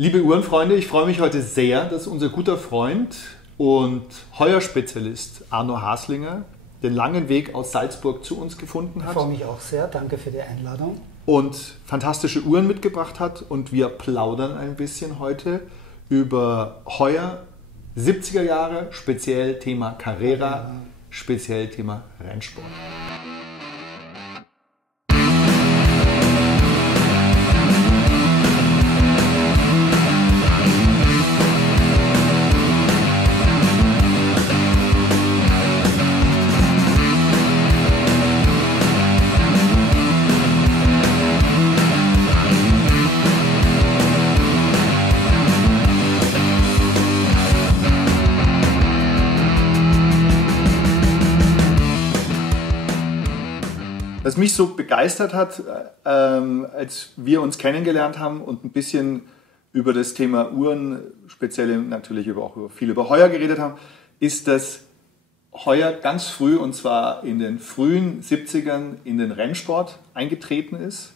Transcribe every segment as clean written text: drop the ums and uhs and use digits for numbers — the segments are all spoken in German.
Liebe Uhrenfreunde, ich freue mich heute sehr, dass unser guter Freund und Heuerspezialist Arno Haslinger den langen Weg aus Salzburg zu uns gefunden hat. Ich freue mich auch sehr, danke für die Einladung. Und fantastische Uhren mitgebracht hat und wir plaudern ein bisschen heute über Heuer 70er Jahre, speziell Thema Carrera, speziell Thema Rennsport. Was mich so begeistert hat, als wir uns kennengelernt haben und ein bisschen über das Thema Uhren, speziell natürlich viel über Heuer geredet haben, ist, dass Heuer ganz früh, und zwar in den frühen 70ern, in den Rennsport eingetreten ist.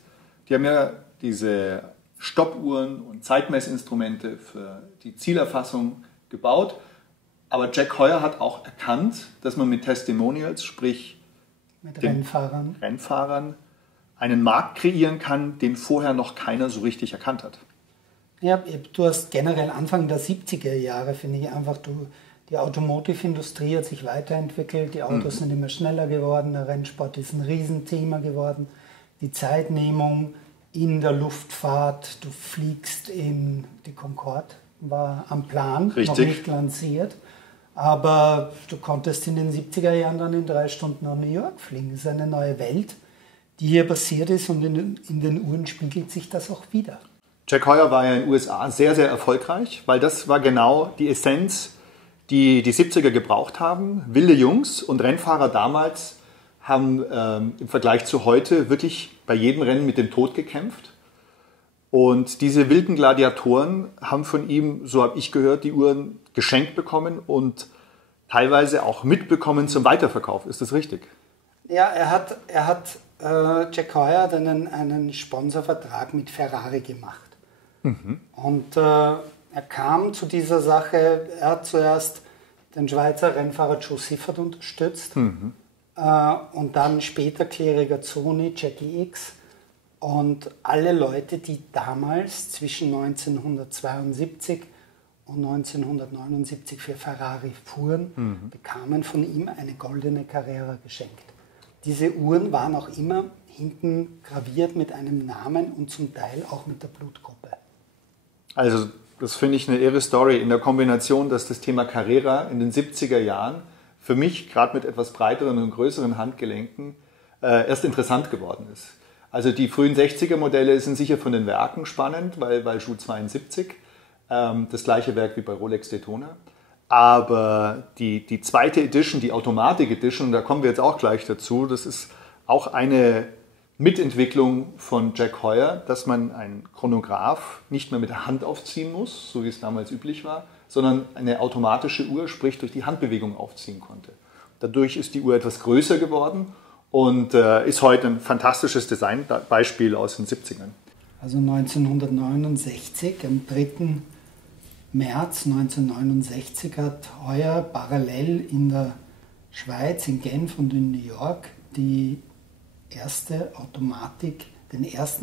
Die haben ja diese Stoppuhren und Zeitmessinstrumente für die Zielerfassung gebaut. Aber Jack Heuer hat auch erkannt, dass man mit Testimonials, sprich mit Rennfahrern einen Markt kreieren kann, den vorher noch keiner so richtig erkannt hat. Ja, du hast generell Anfang der 70er Jahre, finde ich einfach, die Automotive-Industrie hat sich weiterentwickelt, die Autos sind immer schneller geworden, der Rennsport ist ein Riesenthema geworden, die Zeitnehmung in der Luftfahrt, du fliegst in die Concorde, war am Plan, richtig, noch nicht lanciert. Aber du konntest in den 70er Jahren dann in 3 Stunden nach New York fliegen. Das ist eine neue Welt, die hier passiert ist, und in den Uhren spiegelt sich das auch wieder. Jack Heuer war ja in den USA sehr, sehr erfolgreich, weil das war genau die Essenz, die die 70er gebraucht haben. Wilde Jungs und Rennfahrer damals haben im Vergleich zu heute wirklich bei jedem Rennen mit dem Tod gekämpft. Und diese wilden Gladiatoren haben von ihm, so habe ich gehört, die Uhren geschenkt bekommen und teilweise auch mitbekommen zum Weiterverkauf. Ist das richtig? Ja, Jack Heuer hat einen Sponsorvertrag mit Ferrari gemacht. Und er kam zu dieser Sache, er hat zuerst den Schweizer Rennfahrer Joe Siffert unterstützt und dann später Clay Regazzoni, Jackie X. Und alle Leute, die damals zwischen 1972 und 1979 für Ferrari fuhren, bekamen von ihm eine goldene Carrera geschenkt. Diese Uhren waren auch immer hinten graviert mit einem Namen und zum Teil auch mit der Blutgruppe. Also das finde ich eine irre Story in der Kombination, dass das Thema Carrera in den 70er Jahren für mich, gerade mit etwas breiteren und größeren Handgelenken, erst interessant geworden ist. Also die frühen 60er Modelle sind sicher von den Werken spannend, weil Joux 72, das gleiche Werk wie bei Rolex Daytona. Aber die zweite Edition, die Automatic Edition, da kommen wir jetzt auch gleich dazu, das ist auch eine Mitentwicklung von Jack Heuer, dass man einen Chronograph nicht mehr mit der Hand aufziehen muss, so wie es damals üblich war, sondern eine automatische Uhr, sprich durch die Handbewegung aufziehen konnte. Dadurch ist die Uhr etwas größer geworden und ist heute ein fantastisches Designbeispiel aus den 70ern. Also 1969, am 3. März 1969 hat Heuer parallel in der Schweiz, in Genf und in New York den ersten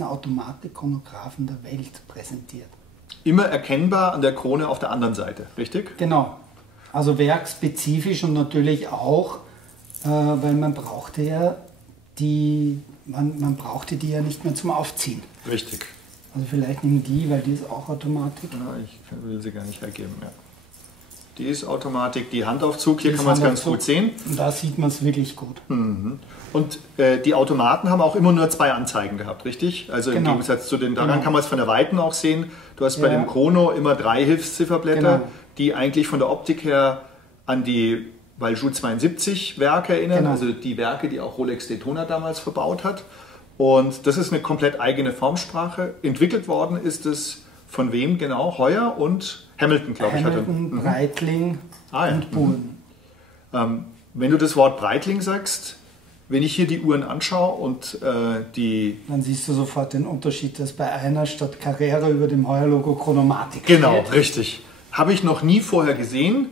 Automatik-Chronographen der Welt präsentiert. Immer erkennbar an der Krone auf der anderen Seite, richtig? Genau. Also werkspezifisch und natürlich auch, weil man brauchte die ja nicht mehr zum Aufziehen. Richtig. Also vielleicht nehmen die, weil die ist auch Automatik. Ja, ich will sie gar nicht hergeben. Ja. Die ist Automatik, die Handaufzug, hier kann man es ganz gut sehen. Und da sieht man es wirklich gut. Und die Automaten haben auch immer nur 2 Anzeigen gehabt, richtig? Also im Gegensatz zu den, daran kann man es von der Weiten auch sehen. Du hast bei dem Chrono immer 3 Hilfszifferblätter, die eigentlich von der Optik her an die Joux 72 Werke erinnern, also die Werke, die auch Rolex Daytona damals verbaut hat. Und das ist eine komplett eigene Formsprache. Entwickelt worden ist es von wem genau? Heuer und Hamilton, glaube ich. Hamilton, Breitling und Buren. Wenn du das Wort Breitling sagst, wenn ich hier die Uhren anschaue und die... Dann siehst du sofort den Unterschied, dass bei einer statt Carrera über dem Heuer-Logo Chronomatic Genau, steht. richtig. Habe ich noch nie vorher gesehen.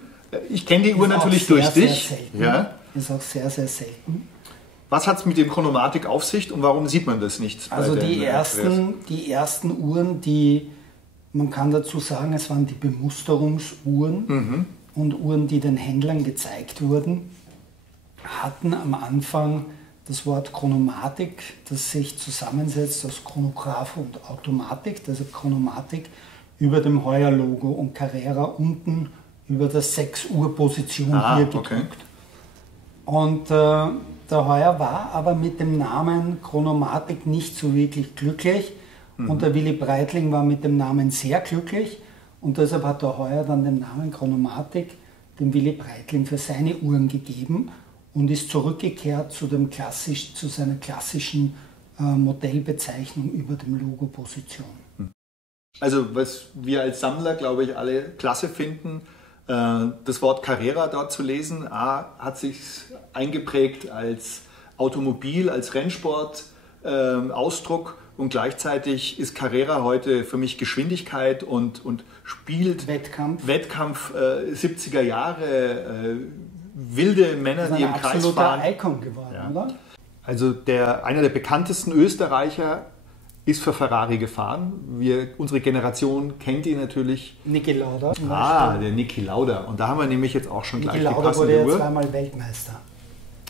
Ich kenne die Uhr Ist natürlich auch sehr, durch dich. sehr selten. Ja. Ist auch sehr, sehr selten. Was hat es mit dem Chronomatic auf sich und warum sieht man das nicht? Also bei die den, ersten Uhren, man kann dazu sagen, es waren die Bemusterungsuhren und Uhren, die den Händlern gezeigt wurden, hatten am Anfang das Wort Chronomatik, das sich zusammensetzt aus Chronograph und Automatik, also Chronomatik über dem Heuer-Logo und Carrera unten über der 6-Uhr-Position hier gedruckt. Okay. Und der Heuer war aber mit dem Namen Chronomatik nicht so wirklich glücklich und der Willy Breitling war mit dem Namen sehr glücklich und deshalb hat der Heuer dann den Namen Chronomatik dem Willy Breitling für seine Uhren gegeben und ist zurückgekehrt zu seiner klassischen Modellbezeichnung über dem Logo-Position. Also was wir als Sammler, glaube ich, alle klasse finden, das Wort Carrera dort zu lesen, hat sich eingeprägt als Automobil, als Rennsport Ausdruck und gleichzeitig ist Carrera heute für mich Geschwindigkeit und spielt Wettkampf 70er Jahre, wilde Männer, die im Kreis fahren. Ein absoluter Icon geworden, Ja. oder? Also einer der bekanntesten Österreicher ist für Ferrari gefahren. Unsere Generation kennt ihn natürlich. Niki Lauda. Der Niki Lauda. Und da haben wir nämlich jetzt auch schon Niki gleich die Lauda passende wurde ja Uhr. zweimal Weltmeister.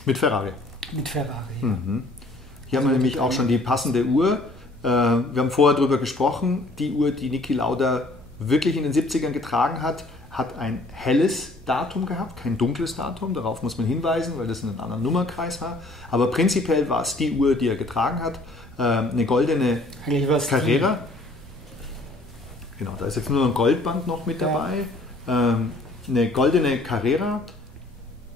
Mit Ferrari. Mit Ferrari. Hier haben wir nämlich auch schon die passende Uhr. Wir haben vorher darüber gesprochen. Die Uhr, die Niki Lauda wirklich in den 70ern getragen hat, hat ein helles Datum gehabt, kein dunkles Datum. Darauf muss man hinweisen, weil das in einem anderen Nummernkreis war. Aber prinzipiell war es die Uhr, die er getragen hat. Eine goldene Carrera. Genau, da ist jetzt nur ein Goldband noch mit dabei. Eine goldene Carrera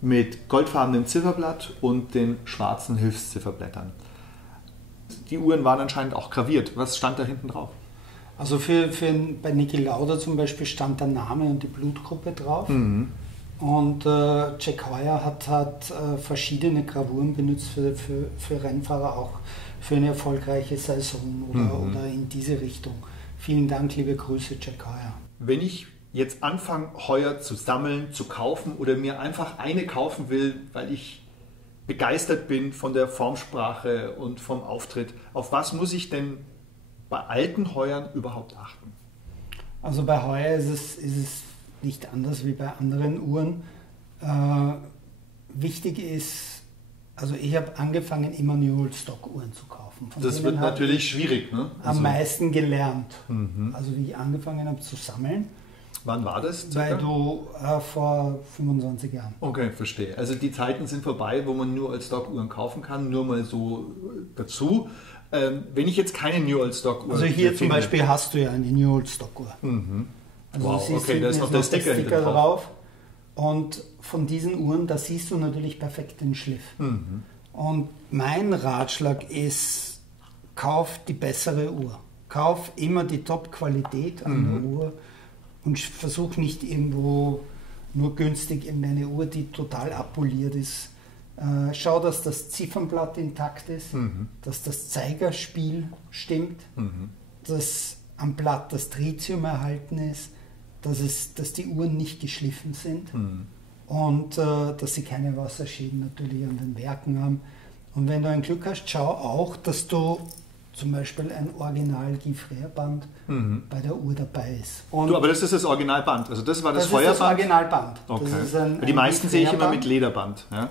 mit goldfarbenem Zifferblatt und den schwarzen Hilfszifferblättern. Die Uhren waren anscheinend auch graviert. Was stand da hinten drauf? Also bei Niki Lauda zum Beispiel stand der Name und die Blutgruppe drauf. Und Jack Heuer hat verschiedene Gravuren benutzt für Rennfahrer, auch für eine erfolgreiche Saison oder in diese Richtung. Vielen Dank, liebe Grüße, Jack Heuer. Wenn ich jetzt anfange, Heuer zu sammeln, zu kaufen oder mir einfach eine kaufen will, weil ich begeistert bin von der Formsprache und vom Auftritt, auf was muss ich denn bei alten Heuern überhaupt achten? Also bei Heuer ist es nicht anders wie bei anderen Uhren. Wichtig ist, also ich habe angefangen, immer New Old Stock Uhren zu kaufen. Von das wird natürlich schwierig, ne? Am meisten gelernt. Also wie ich angefangen habe zu sammeln. Wann war das? Vor 25 Jahren. Okay, verstehe. Also die Zeiten sind vorbei, wo man New Old Stock Uhren kaufen kann, nur mal so dazu. Wenn ich jetzt keine New Old Stock Uhr... Also hier zum Beispiel hast du ja eine New Old Stock Uhr. Also wow, okay, da ist noch der Sticker drauf. Und von diesen Uhren, da siehst du natürlich perfekt den Schliff. Und mein Ratschlag ist, kauf die bessere Uhr. Kauf immer die Top-Qualität an der Uhr und versuch nicht irgendwo nur günstig irgendeine Uhr, die total abpoliert ist. Schau, dass das Ziffernblatt intakt ist, dass das Zeigerspiel stimmt, dass am Blatt das Tritium erhalten ist, dass die Uhren nicht geschliffen sind und dass sie keine Wasserschäden natürlich an den Werken haben. Und wenn du ein Glück hast, schau auch, dass du zum Beispiel ein Original Guy Frère Band bei der Uhr dabei ist. Aber das ist das Originalband, also das war das Feuerband? Das ist das Originalband. Okay. Das ist die meisten sehe ich immer mit Lederband, ja,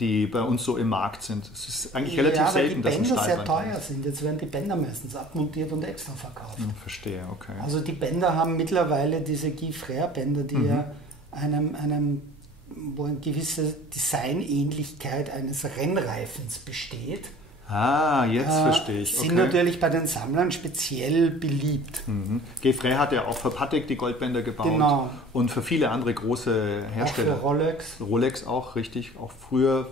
die bei uns so im Markt sind. Es ist eigentlich relativ selten, dass ein Stahlband sehr Stahlband teuer sind. Jetzt werden die Bänder meistens abmontiert und extra verkauft. Verstehe, okay. Also die Bänder haben mittlerweile diese Guy Frère Bänder, die ja wo eine gewisse Designähnlichkeit eines Rennreifens besteht. Jetzt verstehe ich. Sind natürlich bei den Sammlern speziell beliebt. Guy Frère hat ja auch für Patek die Goldbänder gebaut. Genau. Und für viele andere große Hersteller. Auch für Rolex. Rolex auch, richtig. Auch früher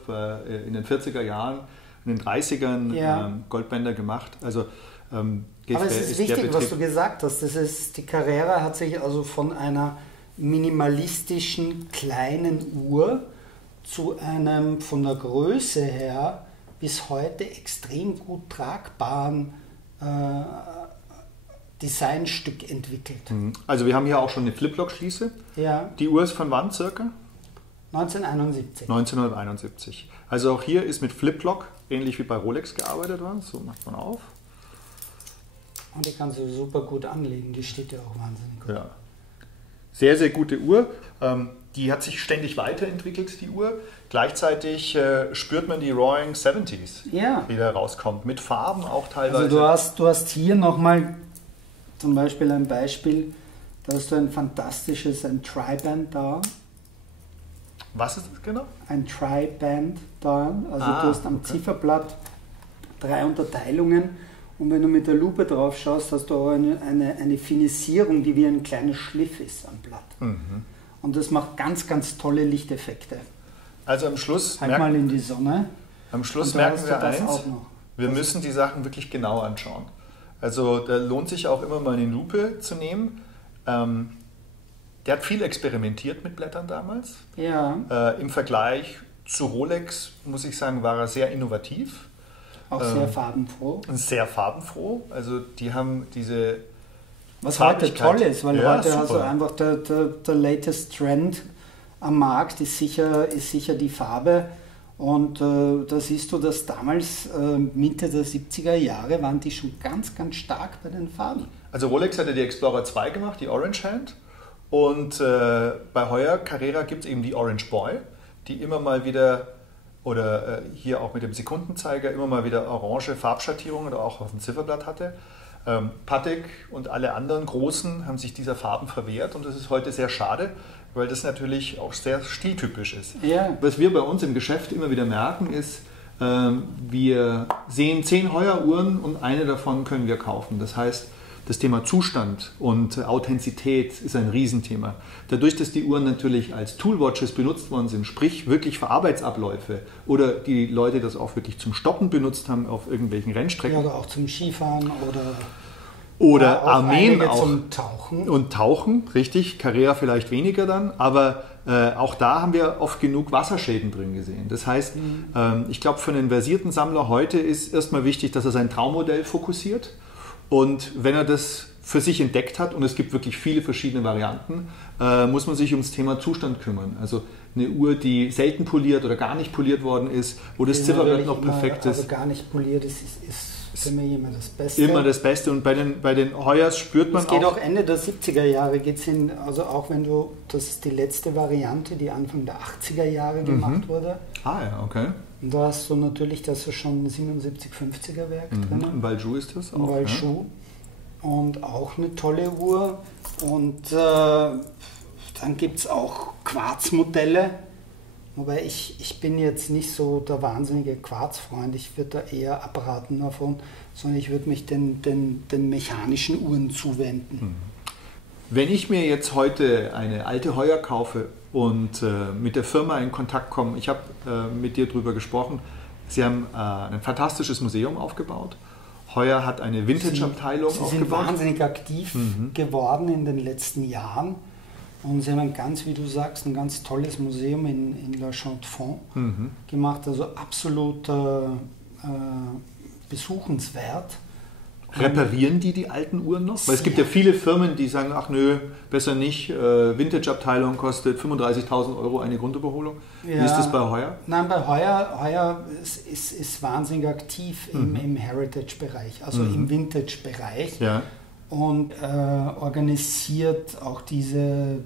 in den 40er Jahren, in den 30ern Goldbänder gemacht. Also Guy Aber Frère es ist wichtig, was du gesagt hast. Die Carrera hat sich also von einer minimalistischen kleinen Uhr zu einem von der Größe her bis heute extrem gut tragbaren Designstück entwickelt. Also wir haben hier auch schon eine Fliplock-Schließe. Ja. Die Uhr ist von wann circa? 1971. 1971. Also auch hier ist mit Fliplock, ähnlich wie bei Rolex gearbeitet worden. So macht man auf. Und die kannst du super gut anlegen, die steht ja auch wahnsinnig gut. Ja. Sehr, sehr gute Uhr. Die hat sich ständig weiterentwickelt, die Uhr. Gleichzeitig spürt man die Roaring 70s, die da rauskommt. Mit Farben auch teilweise. Also du hast hier nochmal zum Beispiel ein Beispiel, da hast du ein fantastisches, ein Tri-Band da. Was ist das genau? Ein Tri-Band da. Also du hast am Zifferblatt 3 Unterteilungen. Und wenn du mit der Lupe drauf schaust, hast du auch eine Finisierung, die wie ein kleiner Schliff ist am Blatt. Und das macht ganz, ganz tolle Lichteffekte. Also am Schluss mal in die Sonne. Am Schluss merken wir eins, wir müssen die Sachen wirklich genau anschauen. Also da lohnt sich auch immer mal eine Lupe zu nehmen. Der hat viel experimentiert mit Blättern damals. Ja. Im Vergleich zu Rolex, muss ich sagen, war er sehr innovativ. Auch sehr farbenfroh. Sehr farbenfroh. Also die haben diese was heute toll ist, weil heute hast du einfach der latest Trend am Markt ist sicher die Farbe. Und da siehst du, dass damals Mitte der 70er Jahre waren die schon ganz, ganz stark bei den Farben. Also Rolex hatte die Explorer 2 gemacht, die Orange Hand. Und bei Heuer Carrera gibt es eben die Orange Boy, die immer mal wieder, oder hier auch mit dem Sekundenzeiger, immer mal wieder orange Farbschattierungen oder auch auf dem Zifferblatt hatte. Patek und alle anderen Großen haben sich dieser Farben verwehrt und das ist heute sehr schade, weil das natürlich auch sehr stiltypisch ist. Ja. Was wir bei uns im Geschäft immer wieder merken ist, wir sehen 10 Heueruhren und eine davon können wir kaufen. Das heißt, das Thema Zustand und Authentizität ist ein Riesenthema. Dadurch, dass die Uhren natürlich als Toolwatches benutzt worden sind, sprich wirklich für Arbeitsabläufe oder die Leute das auch wirklich zum Stoppen benutzt haben auf irgendwelchen Rennstrecken. Ja, oder auch zum Skifahren oder Armeen auch. Zum Tauchen. Und Tauchen, richtig. Carrera vielleicht weniger dann, aber auch da haben wir oft genug Wasserschäden drin gesehen. Das heißt, ich glaube, für einen versierten Sammler heute ist erstmal wichtig, dass er sein Traummodell fokussiert. Und wenn er das für sich entdeckt hat, und es gibt wirklich viele verschiedene Varianten, muss man sich ums Thema Zustand kümmern. Also eine Uhr, die selten poliert oder gar nicht poliert worden ist, wo das Zifferblatt noch perfekt ist. Also gar nicht poliert ist für mich immer das Beste. Immer das Beste. Und bei den Heuers spürt man auch... Es geht auch Ende der 70er Jahre, geht's hin, also auch wenn das ist die letzte Variante, die Anfang der 80er Jahre gemacht wurde. Ah ja, okay. Und da hast du natürlich das schon 7750er Werk drin. Ein Valjoux ist das auch. Ein Valjoux. Ja. Und auch eine tolle Uhr. Und dann gibt es auch Quarzmodelle. Wobei ich bin jetzt nicht so der wahnsinnige Quarzfreund. Ich würde da eher abraten davon, sondern ich würde mich den mechanischen Uhren zuwenden. Wenn ich mir jetzt heute eine alte Heuer kaufe und mit der Firma in Kontakt komme, ich habe mit dir darüber gesprochen, sie haben ein fantastisches Museum aufgebaut. Heuer hat eine Vintage-Abteilung aufgebaut. Sie sind wahnsinnig aktiv geworden in den letzten Jahren. Und sie haben wie du sagst, ein ganz tolles Museum in La Chaux-de-Fonds gemacht. Also absolut besuchenswert. Reparieren die alten Uhren noch? Weil es gibt ja viele Firmen, die sagen, ach nö, besser nicht. Vintage-Abteilung kostet 35.000 € eine Grundüberholung. Ja. Wie ist das bei Heuer? Nein, bei Heuer ist wahnsinnig aktiv im Heritage-Bereich, also im Vintage-Bereich. Ja. Und organisiert auch diese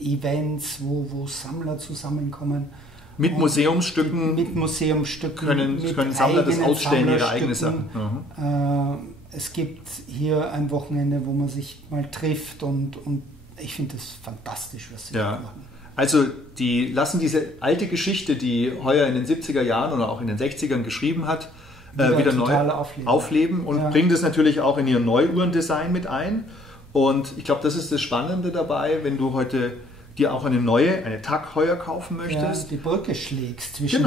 Events, wo Sammler zusammenkommen. Mit Museumsstücken? Mit Museumsstücken. Können Sammler das ausstellen, ihre eigene Sachen. Es gibt hier ein Wochenende, wo man sich mal trifft und ich finde das fantastisch, was sie da machen. Also die lassen diese alte Geschichte, die Heuer in den 70er Jahren oder auch in den 60ern geschrieben hat, wieder neu aufleben und bringen das natürlich auch in ihr Neuuhrendesign mit ein. Und ich glaube, das ist das Spannende dabei, wenn du heute dir auch eine TAG Heuer kaufen möchtest. Ja, die Brücke schlägst zwischen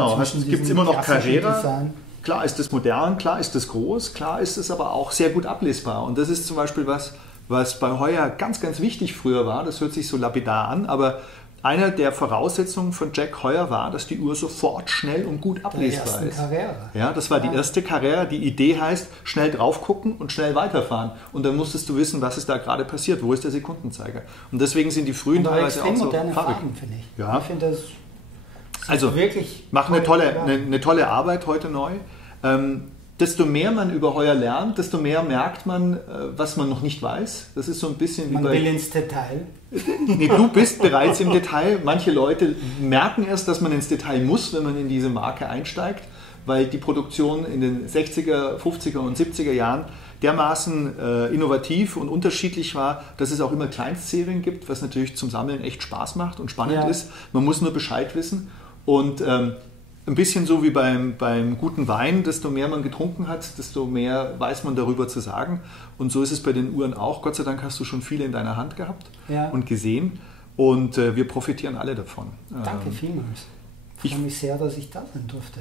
gibt es immer noch Carrera. Design. Klar ist das modern, klar ist das groß, klar ist es aber auch sehr gut ablesbar. Und das ist zum Beispiel was bei Heuer ganz, ganz wichtig früher war. Das hört sich so lapidar an, aber Einer der Voraussetzungen von Jack Heuer war, dass die Uhr sofort schnell und gut ablesbar ist. Carrera. Ja, das war die erste Carrera. Die Idee heißt, schnell drauf gucken und schnell weiterfahren. Und dann musstest du wissen, was ist da gerade passiert, wo ist der Sekundenzeiger. Und deswegen sind die frühen teilweise auch so moderne farbig. Farben, finde ich. Ja. Ich finde das also wirklich machen eine tolle Arbeit heute neu. Desto mehr man über Heuer lernt, desto mehr merkt man, was man noch nicht weiß. Das ist so ein bisschen wie man will ins Detail. Nee, du bist bereits im Detail. Manche Leute merken erst, dass man ins Detail muss, wenn man in diese Marke einsteigt, weil die Produktion in den 60er, 50er und 70er Jahren dermaßen innovativ und unterschiedlich war, dass es auch immer Kleinstserien gibt, was natürlich zum Sammeln echt Spaß macht und spannend ist. Man muss nur Bescheid wissen. Und ein bisschen so wie beim guten Wein, desto mehr man getrunken hat, desto mehr weiß man darüber zu sagen. Und so ist es bei den Uhren auch. Gott sei Dank hast du schon viele in deiner Hand gehabt und gesehen. Und wir profitieren alle davon. Danke vielmals. Ich freue mich sehr, dass ich da sein durfte.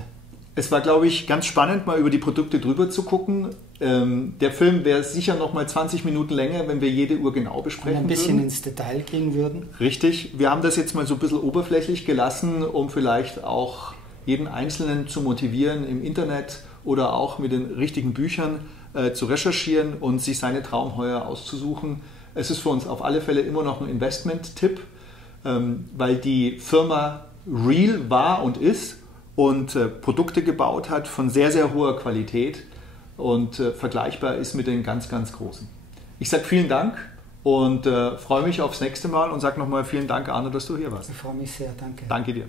Es war, glaube ich, ganz spannend, mal über die Produkte drüber zu gucken. Der Film wäre sicher noch mal 20 Minuten länger, wenn wir jede Uhr genau besprechen würden. Ein bisschen ins Detail gehen würden. Richtig. Wir haben das jetzt mal so ein bisschen oberflächlich gelassen, um vielleicht auch jeden Einzelnen zu motivieren, im Internet oder auch mit den richtigen Büchern zu recherchieren und sich seine Traumheuer auszusuchen. Es ist für uns auf alle Fälle immer noch ein Investment-Tipp, weil die Firma real war und ist und Produkte gebaut hat von sehr, sehr hoher Qualität und vergleichbar ist mit den ganz, ganz Großen. Ich sage vielen Dank und freue mich aufs nächste Mal und sage nochmal vielen Dank, Arno, dass du hier warst. Ich freue mich sehr, danke. Danke dir.